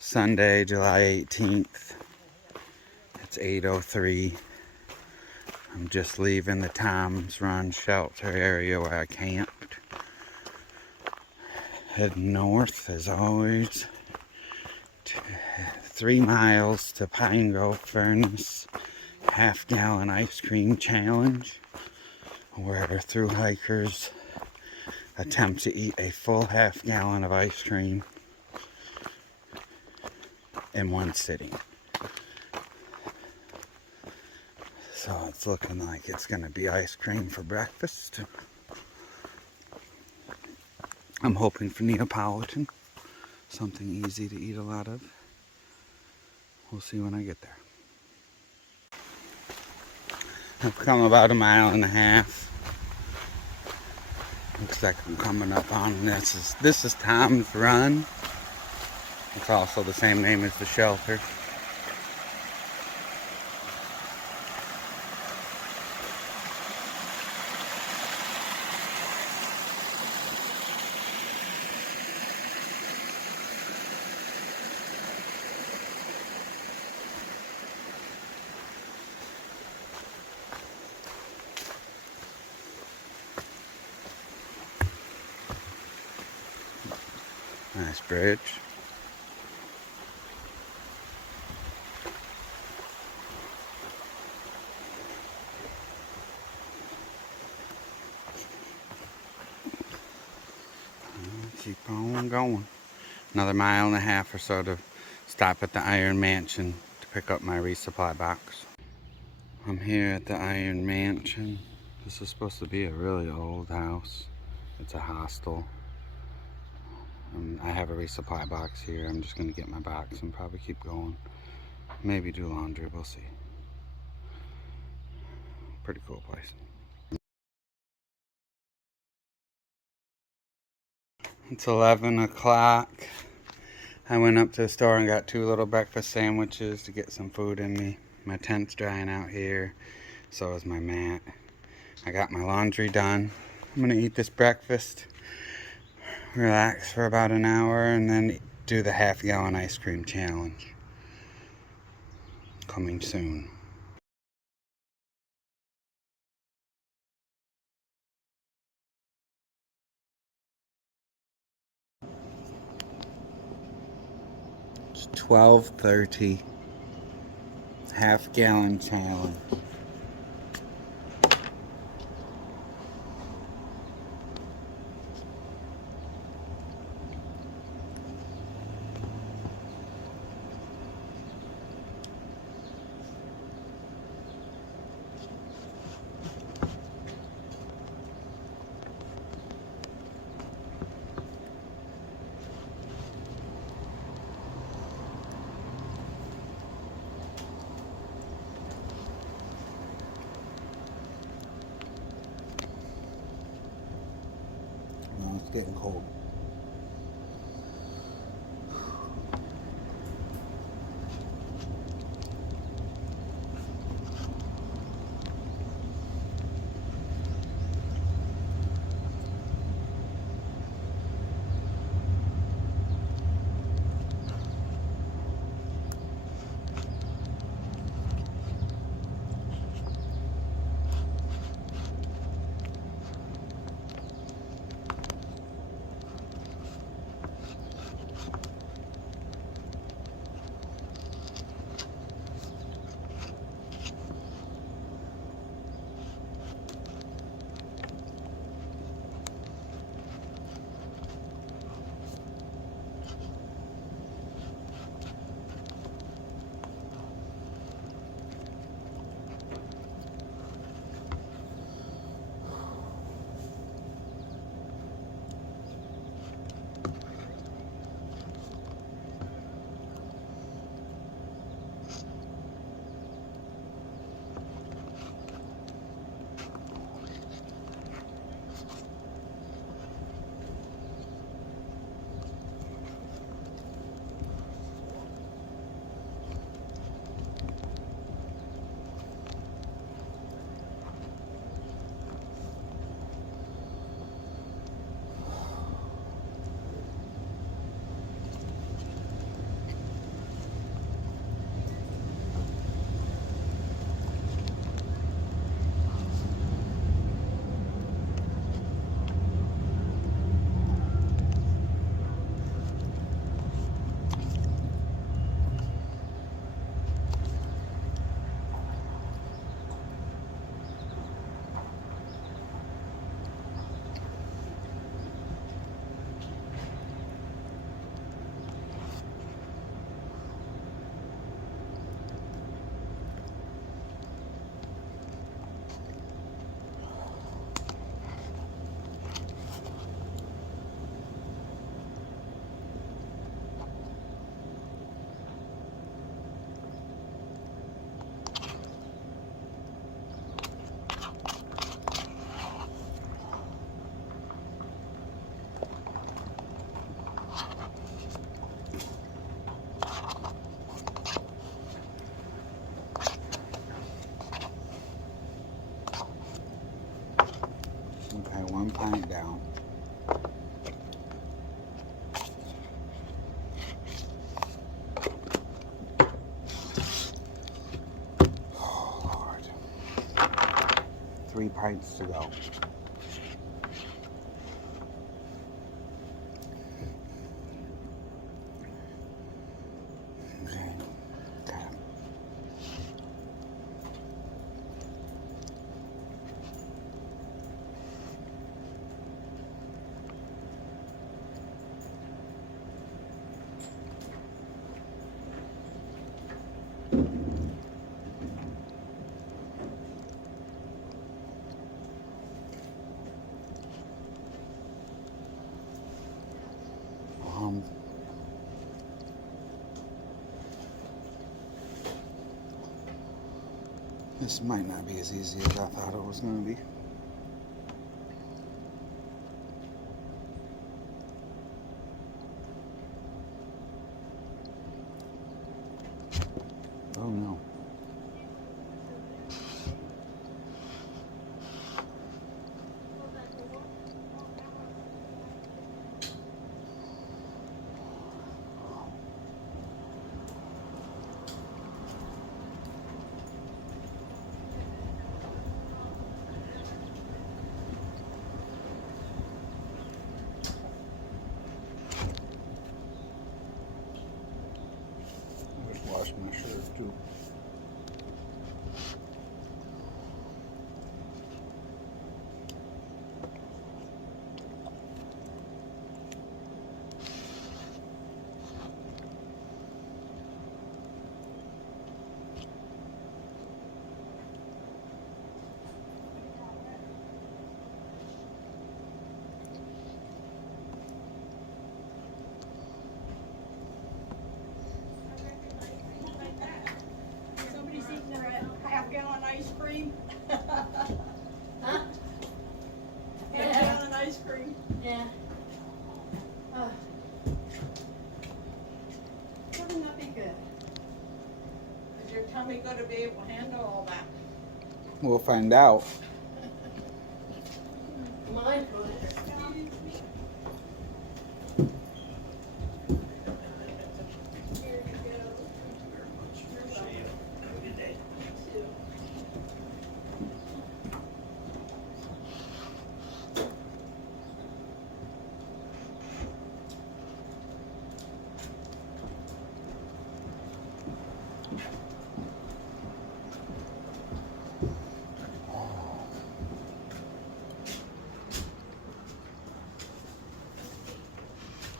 Sunday, July 18th. It's 8:03. I'm just leaving the Tom's Run shelter area where I camped. Heading north as always. 3 miles to Pine Grove Furnace half-gallon ice cream challenge, where through hikers attempt to eat a full half-gallon of ice cream in one sitting. So it's looking like it's going to be ice cream for breakfast. I'm hoping for Neapolitan, something easy to eat a lot of. We'll see when I get there. I've come about 1.5 miles. Looks like I'm coming up on this is Tom's Run. It's also the same name as the shelter. Nice bridge. Keep on going. Another 1.5 miles or so to stop at the Iron Mansion to pick up my resupply box. I'm here at the Iron Mansion. This is supposed to be a really old house. It's a hostel. I have a resupply box here. I'm just going to get my box and probably keep going. Maybe do laundry. We'll see. Pretty cool place. It's 11 o'clock. I went up to the store and got 2 little breakfast sandwiches to get some food in me. My tent's drying out here. So is my mat. I got my laundry done. I'm going to eat this breakfast, relax for about an hour, and then do the half-gallon ice cream challenge. Coming soon. It's 12:30. Half-gallon challenge. It's getting cold. 3 pints to go. Okay. This might not be as easy as I thought it was going to be. Oh no. I just washed my shirt too. Half-gallon ice cream. Huh? Half-gallon ice cream. Yeah. Wouldn't that be good? Is your tummy going to be able to handle all that? We'll find out. Mine would.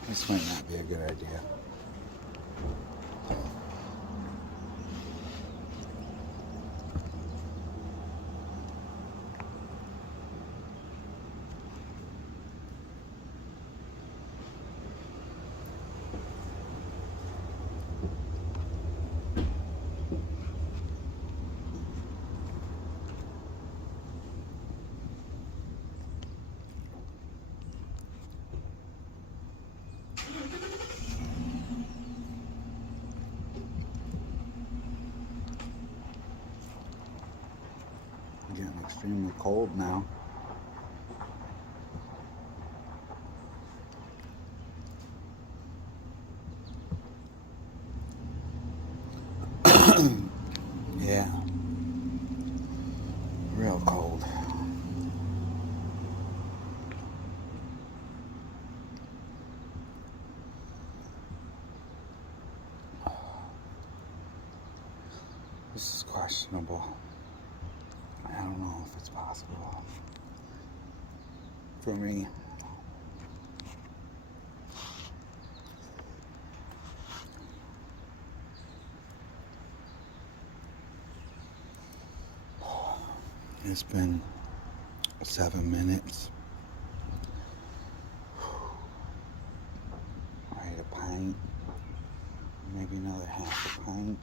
This might not be a good idea. Getting extremely cold now. Yeah. Real cold. This is questionable. I don't know if it's possible for me. It's been 7 minutes. I ate a pint, maybe another half a pint.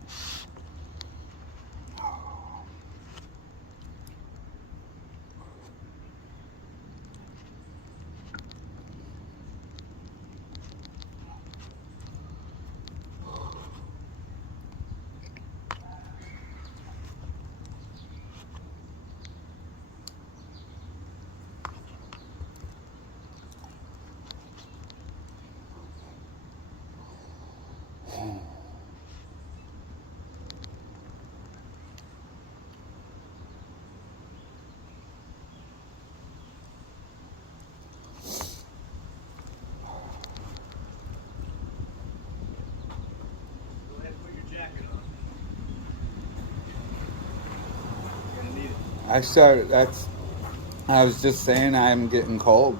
I was just saying I'm getting cold.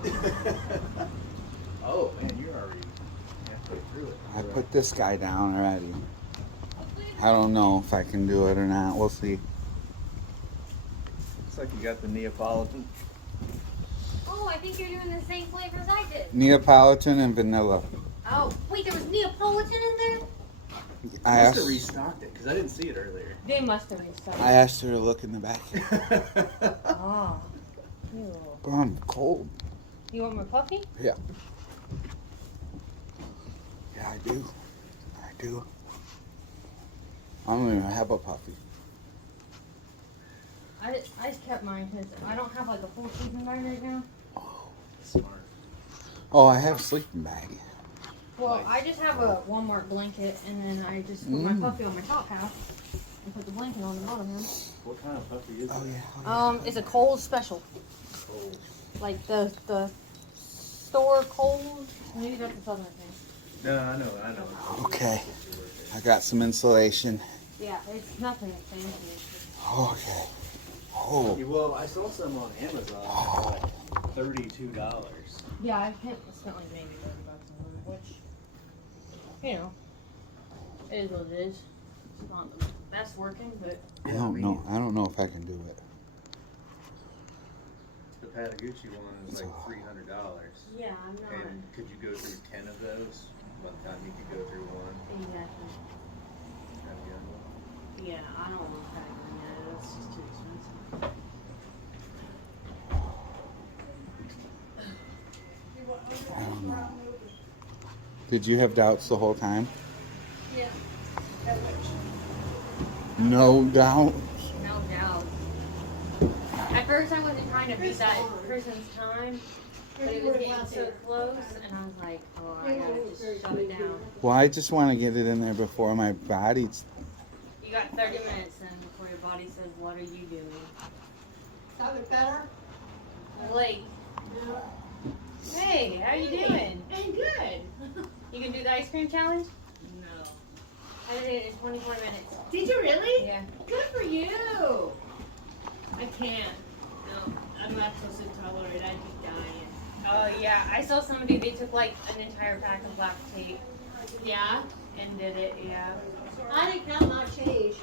Oh man, you're already halfway through it. I put this guy down already. I don't know if I can do it or not. We'll see. Looks like you got the Neapolitan. Oh, I think you're doing the same flavors I did. Neapolitan and vanilla. Oh, wait, there was Neapolitan in there? I Must have asked, restocked it because I didn't see it earlier. They must have restocked. I asked her to look in the back. Oh. Ew. But I'm cold. You want more puffy? Yeah. Yeah, I do. I do. I don't even have a puppy. I just kept mine because I don't have like a full sleeping bag right now. Smart. Oh, I have a sleeping bag. Well, I just have a Walmart blanket and then I just put my puppy on my top half and put the blanket on the bottom half. What kind of puppy is it? Oh yeah. It's a Kohl's special. Cold. Like the store Kohl's. Maybe that's a southern thing. No, I know. Okay. I got some insulation. Yeah, it's nothing fancy. Okay. Oh. Yeah, well, I saw some on Amazon for like $32. Yeah, I spent like maybe $30 on them, which, you know, it is what it is. It's not the best working, but I don't know. I don't know if I can do it. The Patagucci one is like $300. yeah, I'm not And could you go through 10 of those? One time you could go through one. exactly. Have you done one? Yeah, I don't want that yet. That's just too expensive. I don't know. Did you have doubts the whole time? Yeah, No doubt. no doubt. At first, I wasn't trying to beat that person's time, but it was getting so close, and I was like, oh, I gotta just shut it down. Well, I just want to get it in there before my body. You got 30 minutes, and before your body says, what are you doing? Sounded better? Blake. Hey, how you doing? I'm good. You can do the ice cream challenge? No. I did it in 24 minutes. Did you really? Yeah. Good for you. I can't. No, I'm lactose intolerant. I'd be dying. Oh yeah, I saw somebody, they took like an entire pack of black tape Yeah? and did it, yeah. I didn't count my change.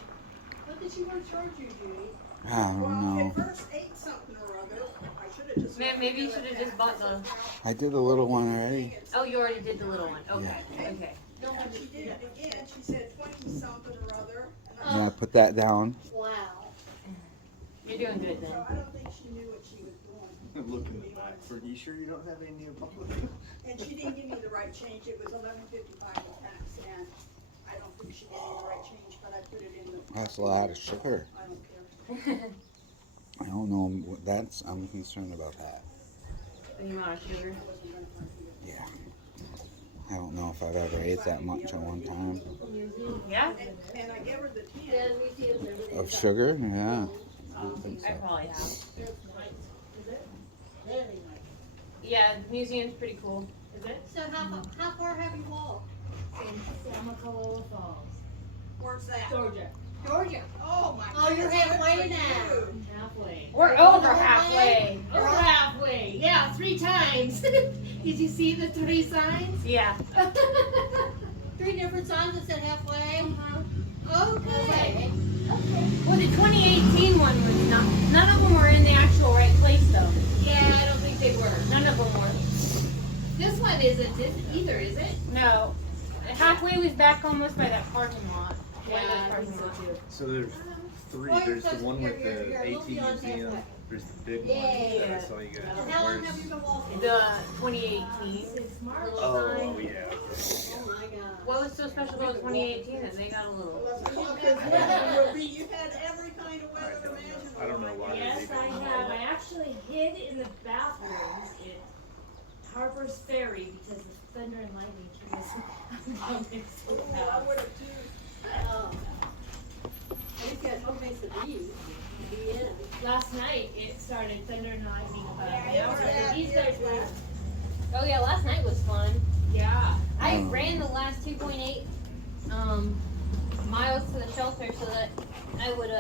What did she want to charge you, Judy? I don't know. First ate something or other. I should have just. Maybe you should have just bought the, I did the little one already. oh, you already did the little one. Okay, okay. No, when she did it again, she said 20 something or other. Yeah, put that down. Wow. You're doing good then. So I don't think she knew what she was doing. I'm looking back. Are you sure you don't have any Neapolitan? And she didn't give me the right change. It was $11.55 in tax, and I don't think she gave me the right change, but I put it in the. That's a lot of sugar. I don't care. I don't know what that's. I'm concerned about that. The amount of sugar. Yeah. I don't know if I've ever ate that much at one time. Yeah? And I gave her the 10. Of sugar? Yeah. I don't think I so. probably have. Yeah, the museum's pretty cool. Is it? So how far have you walked? Samacalola Falls. Where's that? Georgia. Oh my. Oh, you're goodness, halfway good for now. you. Halfway. We're over halfway. We're halfway. Yeah, 3 times. Did you see the 3 signs? Yeah. 3 different signs that said halfway. Uh-huh. Okay. Well, the 2018 one was not, none of them were in the actual right place though. Yeah, I don't think they were. None of them were. This one isn't either, is it? No. Halfway was back almost by that parking lot. Yeah, One of those I parking think so lots. too. So there's 3. Well, There's the you're one with you're- the you're AT looking on museum. halfway. There's the big one Yeah. that I saw you guys. And how long Where's- have you been walking? The 2018 little Oh, sign. yeah. Okay. Oh my God. What was so special about 2018 that they got a little? You've had every kind of weather imaginable. I don't know why. Yes, I have. I actually hid in the bathrooms at Harper's Ferry because the thunder and lightning came coming so I fast. would have too. I think that's what makes the view. The end. Last night it started thunder and lightning about Yeah, an it hour was after that, he started yeah. flying. Oh yeah, last night was fun. Yeah. I ran the last 2.8 miles to the shelter so that I would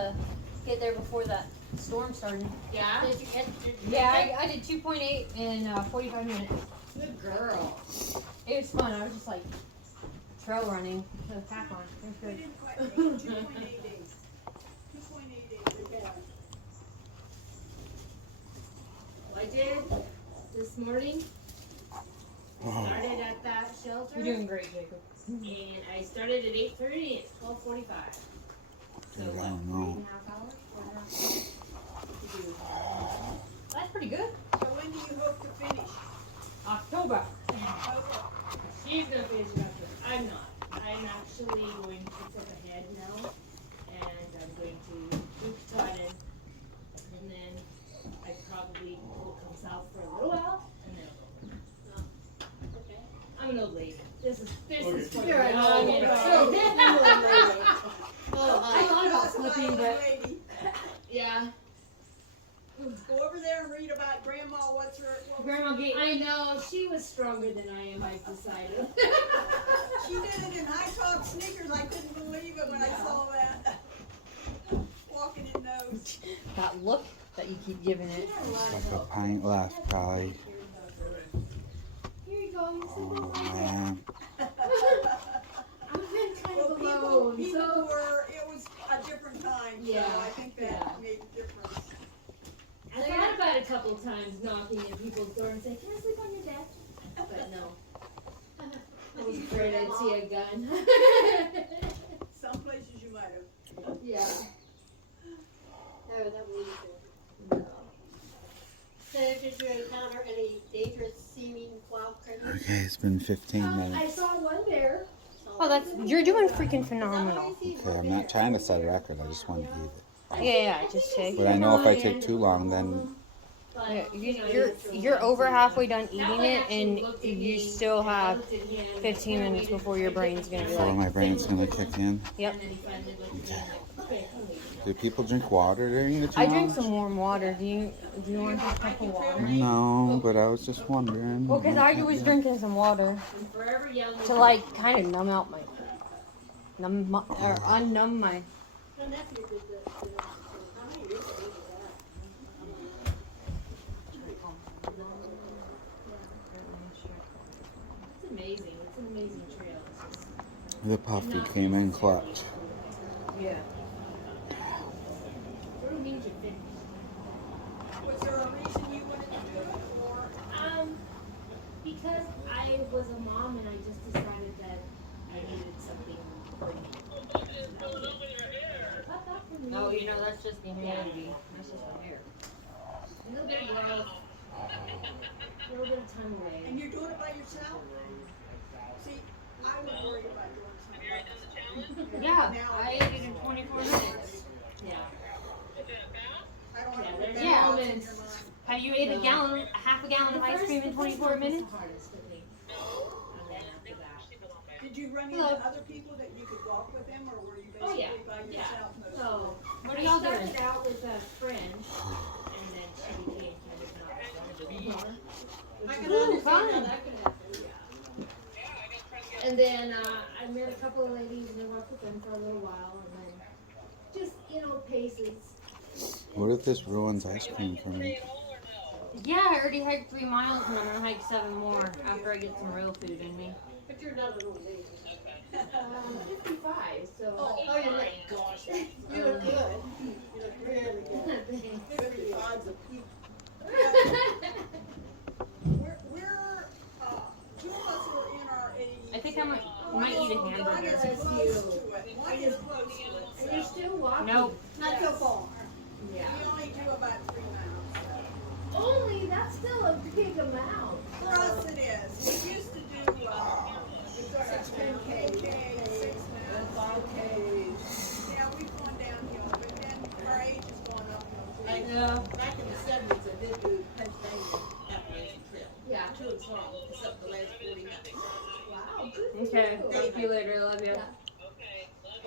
get there before that storm started. Yeah? Yeah, I did 2.8 in 45 minutes. Good girl. It was fun. I was just like trail running with a pack on. It was We good. didn't quite make it 2.88. 2.88, yeah. Well, I did this morning. Started at that shelter. You're doing great, Jacob. And I started at 8:30. It's 12:45. So I what? don't know. 3.5 hours? 4.5 hours? That's pretty good. So when do you hope to finish? October. Okay. She's gonna finish it after. I'm not. I'm actually going to flip ahead now, and I'm going to do Katahdin, and then I probably will come south for a little while, and then I'll go. Okay. I'm an old lady. This is for the You're an young old and lady. I thought about That's flipping, my but old lady. Yeah. Go over there and read about Grandma. What was Grandma gave. I know she was stronger than I am. I've decided. She did it in high top sneakers. I couldn't believe it when I saw that. Walking in those. That look that you keep giving it. Like a pint left, probably. Here you go. You Oh, sit man. I've been kind Well, of people alone, so. were, it was a different time. Yeah, So I think that yeah. made a difference. I thought about it a couple times knocking at people's door and saying, "Can I sleep on your bed?" But no. I was afraid I'd see a gun. Some places you might have. Yeah. No, that wouldn't do. So did you encounter any dangerous seeming wild critters? Okay, it's been 15 I minutes. saw one bear. Oh, that's you're doing freaking phenomenal. Okay, I'm not trying to set a record. I just want to eat it. Yeah, just take. But I know if I take too long, then Yeah, you're over halfway done eating it, and you still have 15 minutes before your brain's gonna be before like, my brain's gonna kick in. yep. Do people drink water during the 2 I drink hours? some warm water. Do you want a cup of water? No, but I was just wondering. Well, because I was drinking some water Forever young. to like kind of numb out my, or unnumb my. My nephew did that. How many years ago was that? It's amazing. It's an amazing trail. It's just The puppy came in clutch. Yeah. what means you finished. Was there a reason you wanted to do it, or? Because I was a mom and I just decided that I needed something for me. Cut that from me. No, you know that's just the humidity. That's just the hair. A little bit of growth. A little bit of time away. And you're doing it by yourself? See, I would worry about doing something like that. Yeah, I ate it in 24 minutes. Yeah. I don't have to Yeah, put there's that Yeah. out in moments. your mind. Have you ate a half a gallon of ice cream in 24 minutes? The hardest, I think. And then after that. Did you run into Hello. other people that you could walk with them, or were you Oh, yeah. basically by Yeah. yourself most of So, What are y'all I doing? started out with a friend, and then she became kind of not anymore. I can Ooh, understand how fun. that could happen. And then I met a couple of ladies and I walked with them for a little while, and then just, paces. What if this ruins ice cream for me? Yeah, I already hiked 3 miles and I'm gonna hike 7 more after I get some real food in me. But you're not an old lady. 55, so. Oh, you look, gosh, you look good. You look really good. 55's a peak. We're, two of us are in our 80s. I think I might eat a One hamburger. is Bless close you. to it. One is close to it. And you're still walking. Nope. Not so far. Yeah. We only do about 3 miles. Only, that's still a big amount. For us it is. We used to do, 10K, 6 miles. 5Ks. Yeah, we've gone downhill, but then our age has gone up. I know, back in the 70s, I did do Pennsylvania Appalachian Trail. Yeah. 2 weeks long, except the last 40 minutes. Wow, good for Okay, you. thank you later. Love you.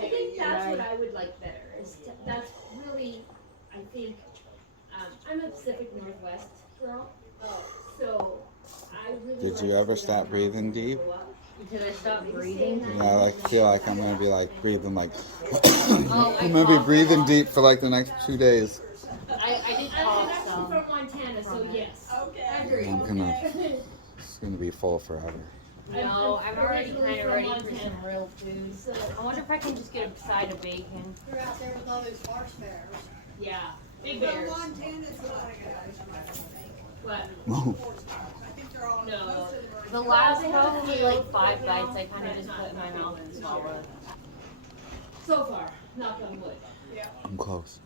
I think that's what I would like better. That's really, I think, I'm a Pacific Northwest girl, so I really. Did you like ever to stop go breathing deep? go up. Until I stop breathing. Yeah, I like feel like I'm gonna be like breathing like Oh, I'm gonna be coughed a breathing lot. deep for like the next 2 days. I did I'm cough actually some. from Montana, so yes. Okay. I agree. I'm gonna it's gonna be full forever. No, I'm already originally kind of from ready for Montana. some real food. So, I wonder if I can just get a side of bacon. You're out there with all those horse bears. yeah, big Well, bears. Montana's like that. What? I think they're all, No. most of them are. The last probably like 5 bites I kind of just put in my mouth and swallowed. So far, knock on wood. I'm close.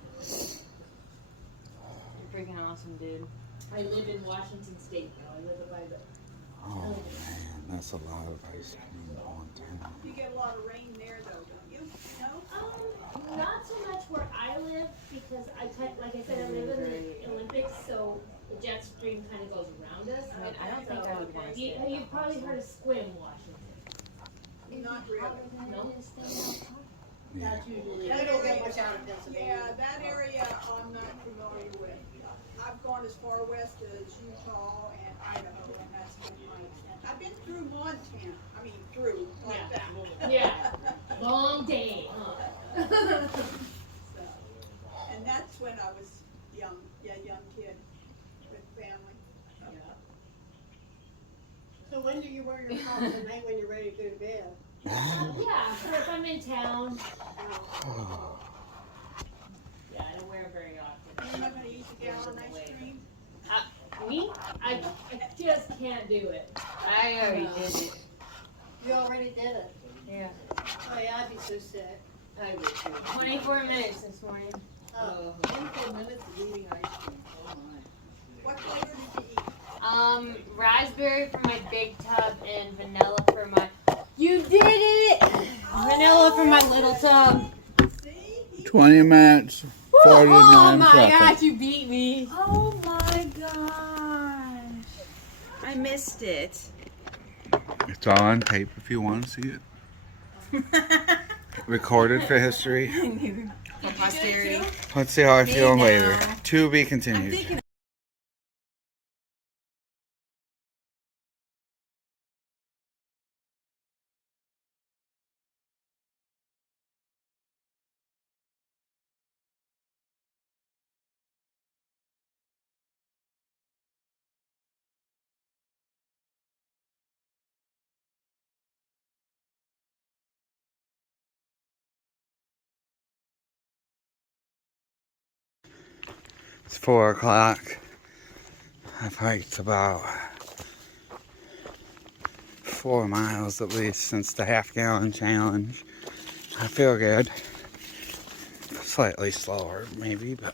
You're freaking awesome, dude. I live in Washington State now. I live by the. Oh man, that's a lot of ice cream in Montana. You get a lot of rain there though, don't you? No? Not so much where I live because like I said, I live in the Olympics, so the jet stream kind of goes around us. I mean, I don't think I would want to stay. You've probably heard of Squim, Washington. Not really. No. Yeah. That's usually, they don't get much out of Pennsylvania. Yeah, that area I'm not familiar with. I've gone as far west as Utah and Idaho, and that's been my extent. I've been through Montana. I mean, through like that. Yeah. Long day, huh? So, and that's when I was young kid with family. So when do you wear your socks at night when you're ready to go to bed? Yeah, so if I'm in town. Yeah, I don't wear them very often. I'm not gonna eat the gallon ice cream. Me? I just can't do it. I already did it. You already did it. Yeah. Oh yeah, I'd be so sick. I would too. 24 minutes this morning. Oh, 24 minutes of eating ice cream. Oh my. What flavor did you eat? Raspberry for my big tub and vanilla for my. You did it! Vanilla for my little tub. See? 20 minutes, 49 Oh my seconds. gosh, you beat me. Oh my gosh. I missed it. It's all on tape if you want to see it. Recorded for history. For posterity. Let's see how I feel Hey later. now. To be I'm continued. thinking It's 4 o'clock. I've hiked about 4 miles at least since the half-gallon challenge. I feel good. Slightly slower, maybe, but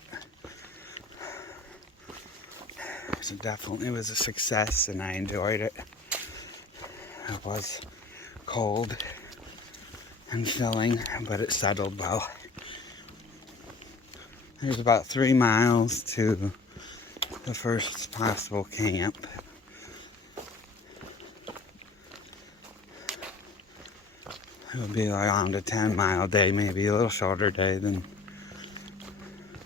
it definitely was a success and I enjoyed it. It was cold and chilling, but it settled well. There's about 3 miles to the first possible camp. It'll be like on a 10-mile day, maybe a little shorter day than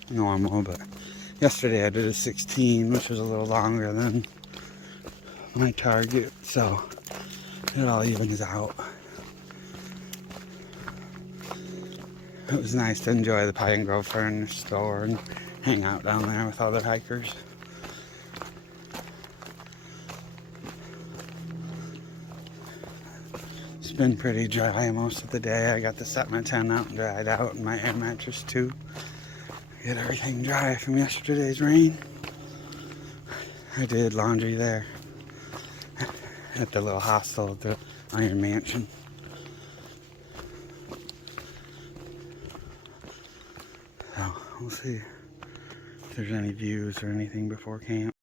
normal, but yesterday I did a 16, which was a little longer than my target, so it all evens out. It was nice to enjoy the Pine Grove Furniture Store and hang out down there with other hikers. It's been pretty dry most of the day. I got to set my tent out and dry it out, and my air mattress too. Get everything dry from yesterday's rain. I did laundry there at the little hostel at the Iron Mansion. So we'll see if there's any views or anything before camp.